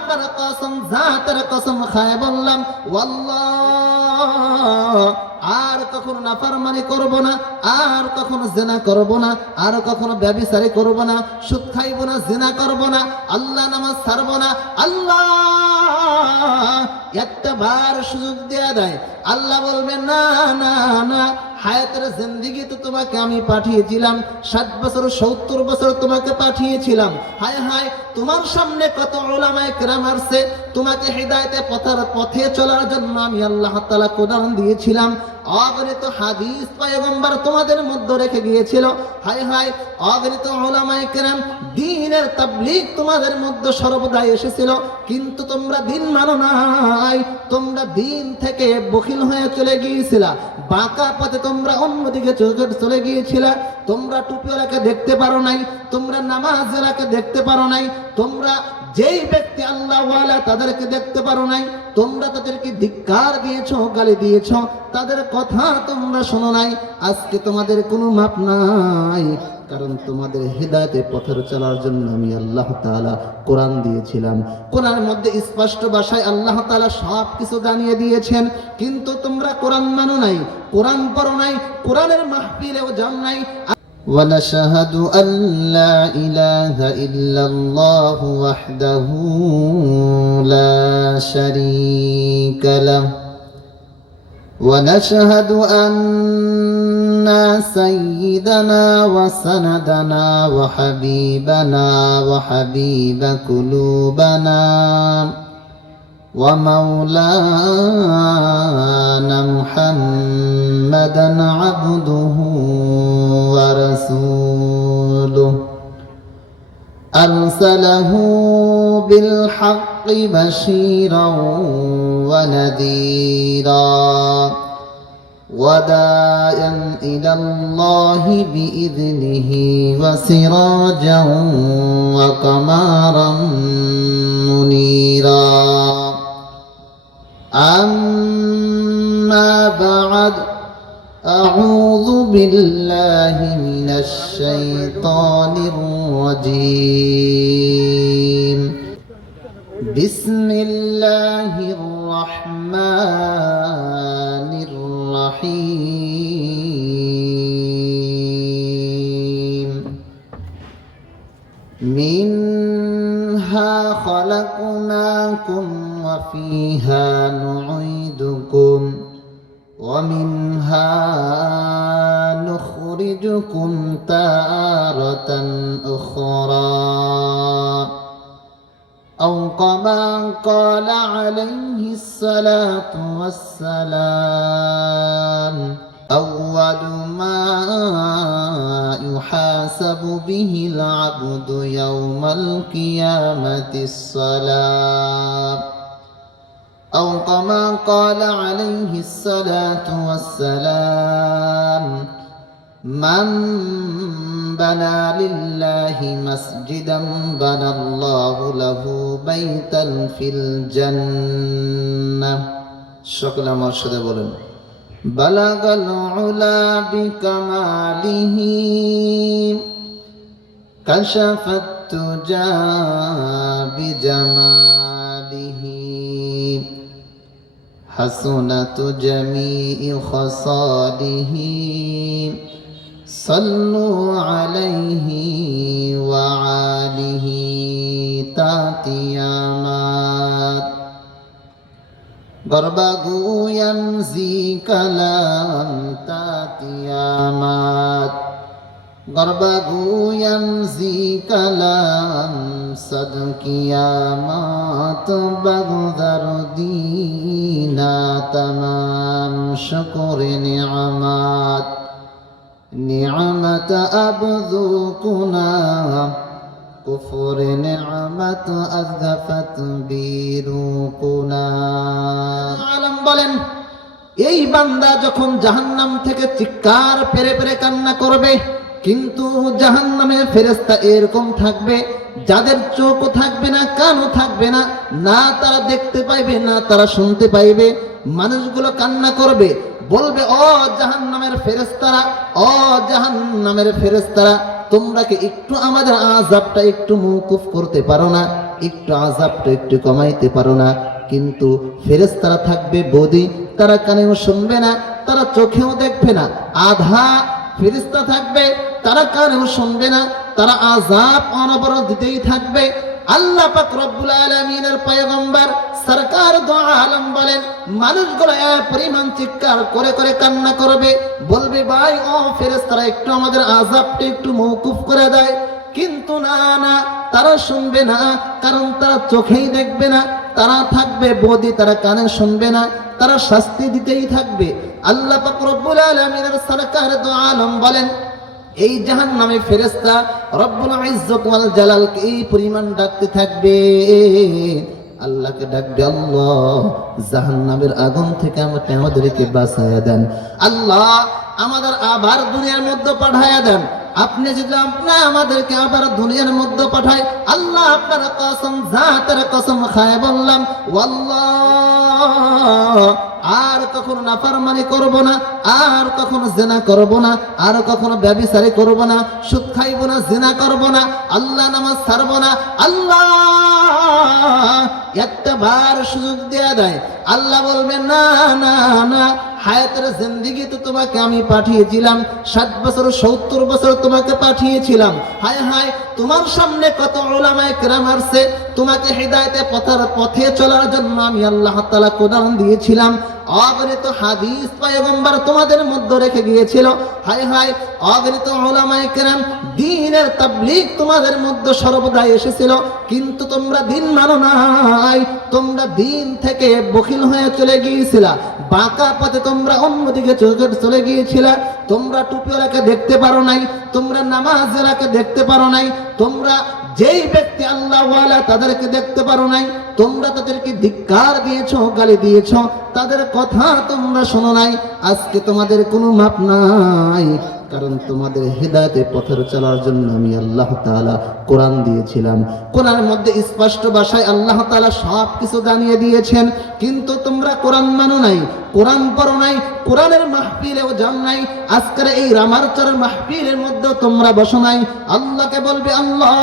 আল্লাহর কসম, জাতের কসম খায় বললাম, ওয়াল্লাহ আর কখনো নাফরমানি করব না, আর কখনো জিনা করব না, আর কখনো ব্যভিচারী করব না, সুদ খাইব না, জিনা করব না, আল্লাহ নামাজ ছাড়ব না। আল্লাহ একটা বার সুযোগ দেয়া দেয়, আল্লাহ বলবে না না না, হায়াতের জিন্দেগি তো তোমাকে আমি পাঠিয়েছিলাম, 60 বছর 70 বছর তোমাকে পাঠিয়েছিলাম। হায় হায়, তোমার সামনে কত উলামায়ে কেরাম আসছে, তোমাকে হিদায়াতের পথে চলার জন্য আমি আল্লাহ তাআলা কোরআন দিয়েছিলাম, অগণিত হাদিস পয়গম্বর তোমাদের মধ্যে রেখে গিয়েছিল। হায় হায়, অগণিত উলামায়ে কেরাম দ্বীনের তাবলীগ তোমাদের মধ্যে সর্বদাই এসেছিল, কিন্তু তোমরা দ্বীন মানো নাই, তোমরা দ্বীন থেকে বখিল হয়ে চলে গিয়েছিলা, বাঁকা পথে তোমরা অন্যদিকে চলে গিয়েছিলা। তোমরা টুপিওয়ালাকে দেখতে পারো নাই, তোমরা নামাজওয়ালাকে দেখতে পারো নাই, তোমরা যেই ব্যক্তি আল্লাহওয়ালা তাদেরকে দেখতে পারো নাই, তোমরা তাদেরকে ধিক্কার দিয়েছো, গালি দিয়েছো, তাদের কথা তোমরা শোনো নাই। আজকে তোমাদের কোনো মাপ নাই, কারণ তোমাদের হিদায়াতের পথে চলার জন্য আমি আল্লাহ তাআলা কোরআন দিয়েছিলাম। কোরআনের মধ্যে স্পষ্ট ভাষায় আল্লাহ তাআলা সব কিছু জানিয়ে দিয়েছেন, কিন্তু তোমরা কোরআন মানো নাই, কোরআন পড়ো নাই, কোরআনের মাহফিলেও যাও নাই। ونشهد أن لا إله إلا الله وحده لا شريك له ونشهد أن سيدنا وسندنا وحبيبنا وحبيب قلوبنا ومولانا محمدا عبده ورسوله أرسله بالحق بشيرا ونذيرا وداعيا إلى الله بإذنه وسراجا وقمرا منيرا أما بعد أعوذ بالله من الشيطان الرجيم بسم الله الرحمن الرحيم منها خلقناكم وفيها نعيدكم ومنها نخرجكم تارة أخرى أو كما قال عليه الصلاة والسلام أول ما يحاسب به العبد يوم القيامة الصلاة أو كما قال عليه الصلاة والسلام من بنى لله مسجدا بنى الله له بيتا في الجنة شكل مرشد بولن بلغ العلا بكماله كشف التجى بجماله حسنت جميع خصاله صلوا عليه وعاله تاتيامات গর্বাগুয়াম জি কালাম তাতিয়ামাত গর্বাগুয়াম জি কালাম সদকিয়ামাত বাগদার দিনা তামাম শুকরে নিয়ামাত নিয়ামত আবদুকুনা কুফর নিয়ামত আযফাত বিরুকুনা। আলম বলেন, এই বান্দা যখন জাহান্নাম থেকে চিৎকার পেরে পেরে কান্না করবে, কিন্তু জাহান্নামের ফেরেশতা এরকম থাকবে যাদের চোখও থাকবে না, কানও থাকবে না, না তারা দেখতে পাইবে না তারা শুনতে পাইবে। মানুষগুলো কান্না করবে, বলবে ও জাহান্নামের ফেরেশতারা, ও জাহান্নামের ফেরেশতারা, তোমরা কি একটু আমাদের আযাবটা একটু মওকুফ করতে পারো না? একটু আযাবটা একটু কমাইতে পারো না? কিন্তু ফেরেশতারা থাকবে বদি, তারা কানেও শুনবে না, তারা চোখেও দেখবে না। আধা ফেরেশতা থাকবে, তারা কানেও শুনবে না, তারা আযাব অনবরত দিতেই থাকবে। আল্লাহ পাক রব্বুল আলামিনের পয়গম্বর সরকার দো আলম বলেন, মানুষগুলো এক পরিমাণ চিৎকার করে করে কান্না করবে, বলবে ভাই ও ফেরেশতারা একটু আমাদের আযাবটা একটু মওকুফ করে দেয়। কিন্তু না না, তারা শুনবে না, কারণ তারা চোখেই দেখবে না, তারা থাকবে বদি, তারা কানে শুনবে না, তারা শাস্তি দিতেই থাকবে। আল্লাহ পাক রব্বুল আলামিনের সরকার দো আলম বলেন, এই জাহান্নামী ফেরেশতা রব্বুল ইজ্জত ওয়াল জালালকে এই পরিমাণ ডাকতে থাকবে, আল্লাহকে ডাকবে, আল্লাহ জাহান্নামের আগুন থেকে আমাদেরকে বাঁচায়া দেন, আল্লাহ আমাদের আবার দুনিয়ার মধ্যে পাঠায়া দেন। আপনি যদি আমাদেরকে আবার দুনিয়ার মধ্যে পাঠায়, আল্লাহ আপনার কসম, জাতের কসম খায় বললাম, ওয়াল্লাহ আর কখনো নাফরমানি করব না, আর কখনো জিনা করব না, আর কখনো ব্যভিচারী করব না, সুদ খাইব না, জিনা করব না, আল্লাহ নামাজ ছাড়ব না। আল্লাহ একটা বার সুযোগ দেয়া দেয়, আল্লাহ বলবে না না না, হায়াতের জিন্দেগি তো তোমাকে আমি পাঠিয়েছিলাম, 60 বছর 70 বছর তোমাকে পাঠিয়েছিলাম। হায় হায়, তোমার সামনে কত উলামায়ে কেরাম আসছে, তোমাকে হিদায়াতের পথে চলার জন্য আমি আল্লাহ তাআলা কোরআন দিয়েছিলাম, অগণিত হাদিস পয়গম্বর তোমাদের মধ্যে রেখে গিয়েছিল। হায় হায়, অগণিত উলামায়ে কেরাম দ্বীনের তাবলীগ তোমাদের মধ্যে সর্বদা এসেছিল, কিন্তু তোমরা দ্বীন মানো নাই, তোমরা দ্বীন থেকে বখিল হয়ে চলে গিয়েছিলা, বাঁকা পথে তোমরা অন্যদিকে চলে গিয়েছিলা। তোমরা টুপিওয়ালাকে দেখতে পারো নাই, তোমরা নামাজওয়ালাকে দেখতে পারো নাই, তোমরা যেই ব্যক্তি আল্লাহওয়ালা তাদেরকে দেখতে পারো নাই, তোমরা তাদেরকে ধিক্কার দিয়েছো, গালি দিয়েছো, তাদের কথা তোমরা শোনো নাই। আজকে তোমাদের কোনো মাপ নাই, কারণ তোমাদের হিদায়াতের পথে চলার জন্য আমি আল্লাহ তাআলা কোরআন দিয়েছিলাম। কোরআনের মধ্যে স্পষ্ট ভাষায় আল্লাহ তাআলা সব কিছু জানিয়ে দিয়েছেন, কিন্তু তোমরা কোরআন মানো নাই, কোরআন পড়ো নাই, কোরআনের মাহফিলেও যাও নাই, আজকের এই রামারচরের মাহফিলের মধ্যেও তোমরা বসো নাই। আল্লাহকে বলবে, আল্লাহ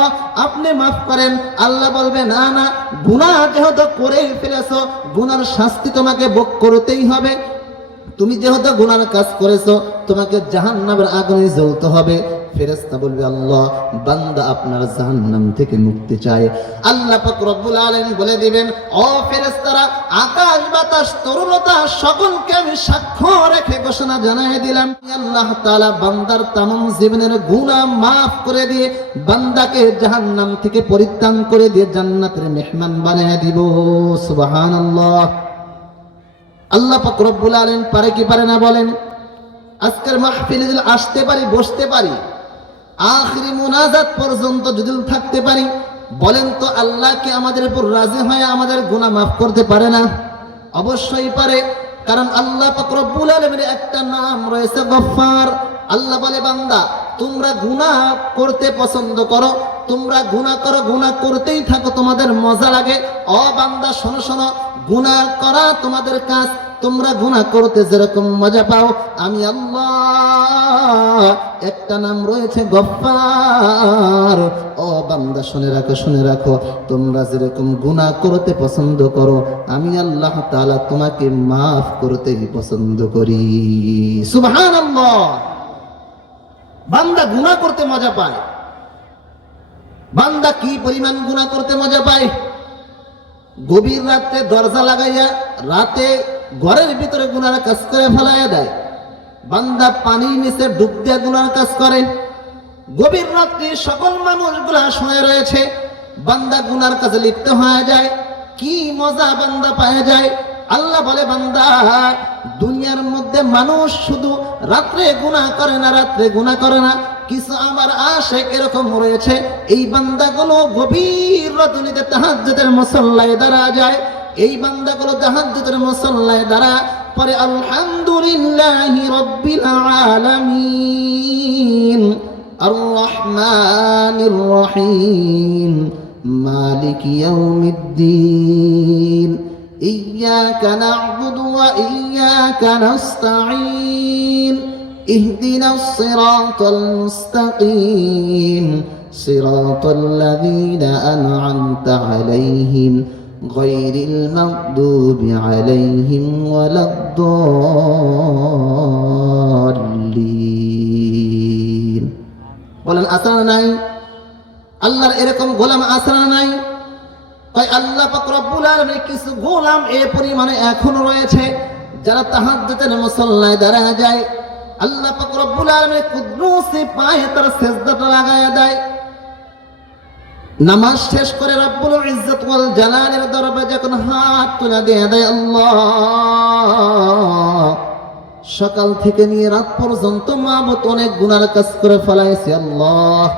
আপনি মাফ করেন, আল্লাহ বলবে না না, গুনাহ যেহেতু করেই ফেলেছো, গুনার শাস্তি তোমাকে ভোগ করতেই হবে। তুমি যেহেতু গুনার কাজ করেছো, তোমাকে জাহান্নামের আগুনে জ্বলতে হবে। ফেরেশতা বলবে, আল্লাহ বান্দা আপনার জাহান্নাম থেকে মুক্তি চায়। আল্লাহ পাক রব্বুল আলামিন বলে দিবেন, ও ফেরেশতারা, আকাশ বাতাস তরুলতা সকলকে আমি সাক্ষ্য রেখে ঘোষণা জানিয়ে দিলাম, আল্লাহ তাআলা বান্দার তামাম জীবনের গুনাহ মাফ করে দিয়ে বান্দাকে জাহান্নাম থেকে পরিত্রাণ করে দিয়ে জান্নাতের মেহমান বানিয়ে দিব। সুবহানাল্লাহ। আল্লাহ পাক রব্বুল আলামিন পারে কি পারে না বলেন? আজকের মাহফিলে যদি আসতে পারি, বসতে পারি, আখিরি মুনাজাত পর্যন্ত যদি থাকতে পারি, বলেন তো আল্লাহ কি আমাদের উপর রাজি হয়ে আমাদের গুনাহ মাফ করতে পারে না? অবশ্যই পারে, কারণ আল্লাহ পাক রব্বুল আলামিনের একটা নাম রয়েছে গফফার। আল্লাহ বলে, বান্দা তোমরা গুনাহ করতে পছন্দ করো, তোমরা গুনাহ করো, গুনাহ করতেই থাকো, তোমাদের মজা লাগে। ও বান্দা শোনো শোনো, গুনাহ করা তোমাদের কাজ, তোমরা গুনাহ করতে যেরকম মজা পাও, আমি আল্লাহ একটা নাম রয়েছে গফফার। ও বান্দা শুনে রাখো, শুনে রাখো, তোমরা যেরকম গুনাহ করতে পছন্দ করো, আমি আল্লাহ তাআলা তোমাকে মাফ করতেই পছন্দ করি। সুবহানাল্লাহ। বান্দা গুনাহ করতে মজা পায়। বান্দা কি পরিমাণ গুনাহ করতে মজা পায়? গভীর রাতে দরজা লাগাইয়া রাতে ঘরের ভিতরে গুনার কাজ করে ফেলাইয়া দেয়। বান্দা পানির নিচে ডুব দিয়া গুনার কাজ করে। গভীর রাত্রে সকল মানুষগুলা শুয়ে রয়েছে, বান্দা গুনার কাজে লিপ্ত হয়ে যায়। কি মজা বান্দা পাওয়া যায়! আল্লাহ বলে, বান্দা দুনিয়ার মধ্যে মানুষ শুধু রাত্রে গুনাহ করে না, রাত্রে গুনাহ করে না, কিছু আমার আশিক এরকম রয়েছে, এই বান্দাগুলো গভীর রাতে তাহাজ্জুদের মুসল্লায় দাঁড়া যায়। এই বান্দাগুলো তাহাজ্জুদের মুসল্লায় দাঁড়া পরে আলহামদুলিল্লাহি রাব্বিল আলামিন আর রহমানির রহিম মালিকি ইয়াউমিদ্দিন ইয়্যাকা না'বুদু ওয়া ইয়্যাকা নাস্তাঈন ইহদিনাস সিরাতাল মুস্তাকিম সিরাতাল্লাযীনা আন'আমতা আলাইহিম গায়রিল মাগদুবি আলাইহিম ওয়ালাদ-দাল্লিন। বলেন আছে না নাই? আল্লাহর এরকম গোলাম আছে না নাই? তাই আল্লাহ পাক রব্বুল আলামিন কিছু গোলাম এই পরিমাণে এখনো রয়েছে যারা তাহাজ্জুদের মুসল্লায় দাঁড়ায় যায়, আল্লাহ পাক রব্বুল আলামিন কুদরতি পায়ে তার সিজদাটা লাগায়া দেয়। নামাজ শেষ করে রব্বুল ইজ্জত ওয়াল জালালের দরবারে যখন হাত তুলে দেয় আল্লাহ, সকাল থেকে নিয়ে রাত পর্যন্ত মাবুদ অনেক গুনার কাজ করে ফেলাইছে, আল্লাহ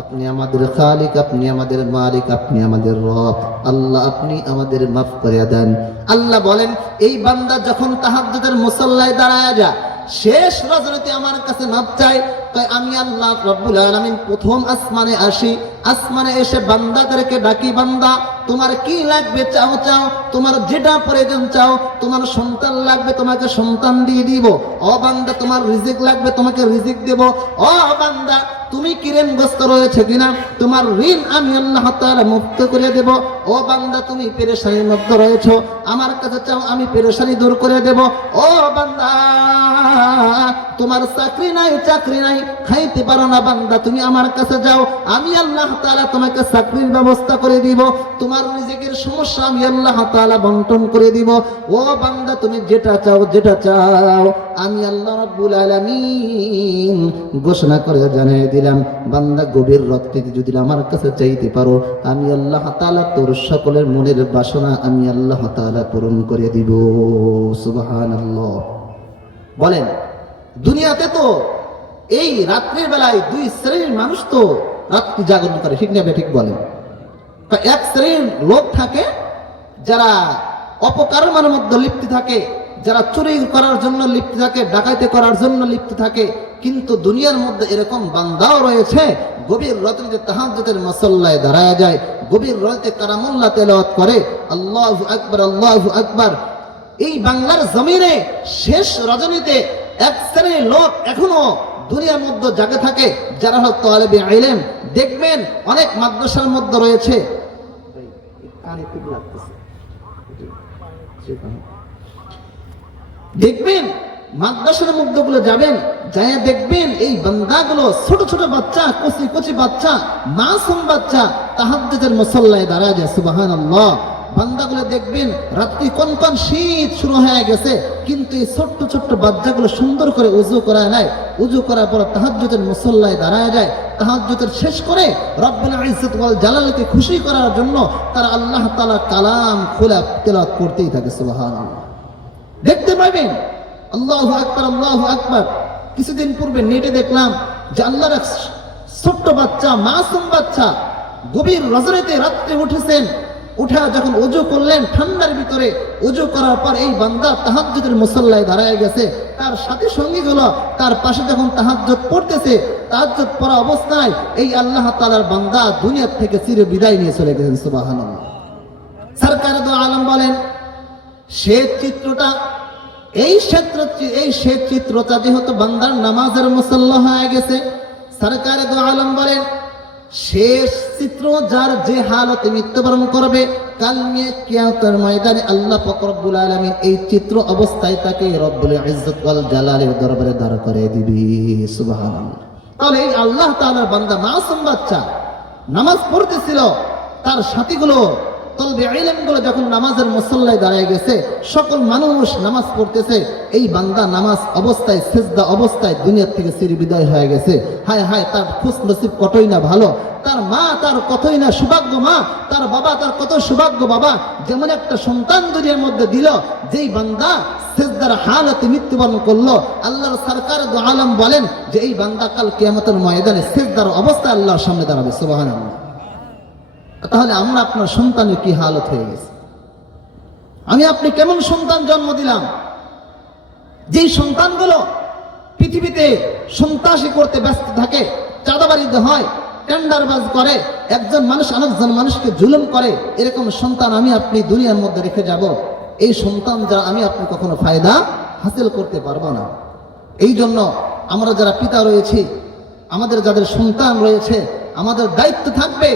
আপনি আমাদের খালিক, আপনি আমাদের মালিক, আপনি আমাদের রব, আল্লাহ আপনি আমাদের মাফ করে দেন। আল্লাহ বলেন এই বান্দা যখন তাহাজ্জুদের মুসল্লায় দাঁড়ায় যায়, শেষ রজনীতে আমার কাছে মাপ চাই, তাই আমি আল্লাহ রব্বুল আলামিন প্রথম আসমানে আসি, আসমানে এসে বান্দাদেরকে ডাকি, বান্দা তোমার কি লাগবে চাও চাও, তোমার যেটা প্রয়োজন চাও, তোমার সন্তান লাগবে তোমাকে সন্তান দিয়ে দিব, ও বান্দা তোমার রিজিক লাগবে তোমাকে রিজিক দেব, ও বান্দা তুমি কি ঋণগ্রস্ত রয়েছে কিনা তোমার ঋণ আমি আল্লাহ তাআলা মুক্ত করে দেব, ও বান্দা তুমি পেরেশানির মধ্যে রয়েছো আমার কাছে চাও আমি পেরেশানি দূর করে দেব, ও বান্দা তোমার চাকরি নাই খাইতে পারো না, বান্দা তুমি আমার কাছে যাও আমি আল্লাহ তাআলা তোমাকে চাকরির ব্যবস্থা করে দিব, তোমার রিজিকের সমস্যা আমি আল্লাহ তাআলা বন্টন করে দিব, ও বান্দা তুমি যেটা চাও আমি আল্লাহ রাব্বুল আলামিন ঘোষণা করে জানিয়ে দিলাম, বান্দা গভীর রাতে যদি আমার কাছে চাইতে পারো আমি আল্লাহ তাআলা তোর সকলের মনের বাসনা আমি আল্লাহ তাআলা পূরণ করে দিব। সুবহানাল্লাহ। বলেন দুনিয়াতে তো এই রাত্রির বেলায় দুই শ্রেণীর মানুষ তো রাত্রি জাগরণ করে, ঠিক না ঠিক বলেন? এক শ্রেণীর লোক থাকে যারা অপকর্মের মধ্যে লিপ্ত থাকে, যারা চুরি করার জন্য লিপ্ত থাকে, ডাকাতি করার জন্য লিপ্ত থাকে, কিন্তু দুনিয়ার মধ্যে এরকম বান্দাও রয়েছে গভীর রাতে তাহাজ্জুদের মুসল্লায় দাঁড়ায় যায়, গভীর রাতে কালামুল্লাহ তেলাওয়াত করে, আল্লাহু আকবার আল্লাহু আকবার। এই বাংলার জমিনে শেষ রজনীতে এক শ্রেণীর লোক এখনো দুনিয়ার মধ্যে জাগে থাকে যারা হলো তালেবে ইলম। দেখবেন অনেক মাদ্রাসার মধ্যে রয়েছে, দেখবেন মাদ্রাসার মধ্যে গুলো যাবেন, যাই দেখবেন এই বান্দাগুলো ছোট ছোট বাচ্চা, কচি কচি বাচ্চা, মাসুম বাচ্চা তাহাজ্জুদের মুসল্লায় দাঁড়ায় যায়। সুবহানাল্লাহ। বান্দাগুলো দেখবেন রাত্রি কনকন শীত শুরু হয়ে গেছে, কিন্তু এই ছোট্ট ছোট্ট বাচ্চাগুলো সুন্দর করে উযু করায় নাই, উযু করার পর তাহাজ্জুদের মুসল্লায় দাঁড়ায় যায়, তাহাজ্জুদের শেষ করে রব্বুল ইজ্জত ওয়াল জালালকে খুশি করার জন্য তারা আল্লাহ তাআলা কালাম খুলে তেলাওয়াত করতেই থাকে। সুবহানাল্লাহ। দেখতে পাবেন আল্লাহু আকবার আল্লাহু আকবার। কিছুদিন পূর্বে নেটে দেখলাম যে আল্লাহর এক ছোট্ট বাচ্চা, মাসুম বাচ্চা গভীর রজনীতে রাত্রে উঠেছেন, উঠা যখন ওযু করলেন ঠান্ডার ভিতরে, ওযু করার পর এই বান্দা তাহাজ্জুদের মুসল্লায় দাঁড়ায় গেছে, তার সাথে সঙ্গী হলো তার পাশে যখন তাহাজ্জুদ পড়তেছে, তাহাজ্জুদ পড়া অবস্থায় এই আল্লাহ তাআলার বান্দা দুনিয়া থেকে চির বিদায় নিয়ে চলে গেছেন। সুবহানাল্লাহ। সরকার দো আলম বলেন শ্বেত চিত্রটা, এই শ্বেত চিত্রটা যেহেতু বান্দার নামাজের মুসল্লা হয়ে গেছে, সরকার দো আলম বলেন শেষ চিত্র যার যে হালতে মৃত্যুবরণ করবে কাল কিয়ামতের ময়দানে আল্লাহ পাক রব্বুল আলামিন এই চিত্র অবস্থায় তাকে রব্বুল ইজ্জত ওয়াল জালালের দরবারে দাঁড় করিয়ে দিবে। সুবহানাল্লাহ। তাহলে এই আল্লাহ তাআলার বান্দা মাসুম বাচ্চা নামাজ পড়তেছিল, তার সাথীগুলো তলবে ইলমগুলো যখন নামাজের মুসল্লায় দাঁড়ায় গেছে, সকল মানুষ নামাজ পড়তেছে, এই বান্দা নামাজ অবস্থায় সিজদা অবস্থায় দুনিয়া থেকে চির বিদায় হয়ে গেছে। হায় হায়, তার খুশ নসিব কতই না ভালো, তার মা তার কতই না সৌভাগ্য মা, তার বাবা তার কত সৌভাগ্য বাবা, যেমন একটা সন্তান দুনিয়ার মধ্যে দিল, যেই বান্দা সিজদার হালতে মৃত্যুবরণ করলো। আল্লাহর সরকার দো আলম বলেন যে এই বান্দা কাল কিয়ামতের ময়দানে সিজদার অবস্থায় আল্লাহর সামনে দাঁড়াবে। সুবহানাল্লাহ। তাহলে আমরা আপনার সন্তানের কি হালত হয়ে গেছে? আমি আপনি কেমন সন্তান জন্ম দিলাম, যেই সন্তানগুলো পৃথিবীতে সন্ত্রাসী করতে ব্যস্ত থাকে, চাঁদাবাজিতে হয়, টেন্ডারবাজ করে, একজন মানুষ আরেকজন মানুষকে জুলুম করে, এরকম সন্তান আমি আপনি দুনিয়ার মধ্যে রেখে যাব, এই সন্তান যারা আমি আপনি কখনো ফায়দা হাসিল করতে পারবো না। এই জন্য আমরা যারা পিতা রয়েছি, আমাদের যাদের সন্তান রয়েছে, আমাদের দায়িত্ব থাকবে,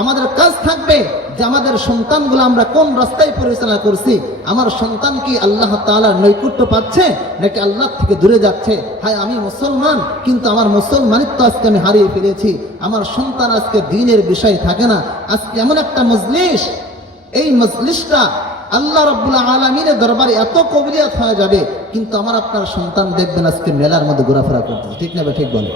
আমাদের কাজ থাকবে যে আমাদের সন্তানগুলো আমরা কোন রাস্তায় পরিচালনা করছি। আমার সন্তান কি আল্লাহ তাআলার নৈকট্য পাচ্ছে নাকি আল্লাহ থেকে দূরে যাচ্ছে? হায় আমি মুসলমান, কিন্তু আমার মুসলমানিত্ব আজকে আমি হারিয়ে ফেলেছি। আমার সন্তান আজকে দ্বীনের বিষয় থাকে না। আজকে এমন একটা মজলিস, এই মজলিসটা আল্লাহ রাব্বুল আলামিনের দরবারে এত কবুলিয়ত হয়ে যাবে, কিন্তু আমার আপনার সন্তান দেখবেন আজকে মেলার মধ্যে ঘোরাফেরা করতেছে। ঠিক না? ঠিক বলে।